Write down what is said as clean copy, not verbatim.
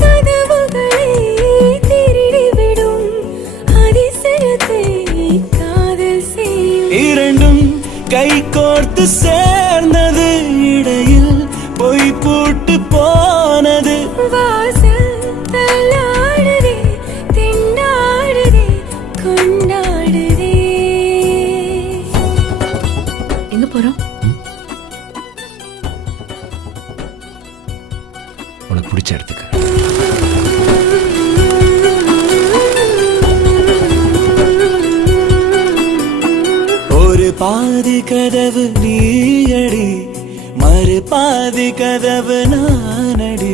கதவுகளை திருடிவிடும் அதிசயத்தை காதல் செய்யும். இரண்டும் கை கோர்த்து சேர்ந்தது, இடையில் பொய் பூட்டு போனது. வாசல் தள்ளாடுதே, திண்டாடுதே, கொண்டாடுதே. எங்க போறோம்? உனக்கு பிடிச்ச இடத்துக்கு. ஒரு பாதி கதவு நீயடி, மறு பாதி கதவு நானடி.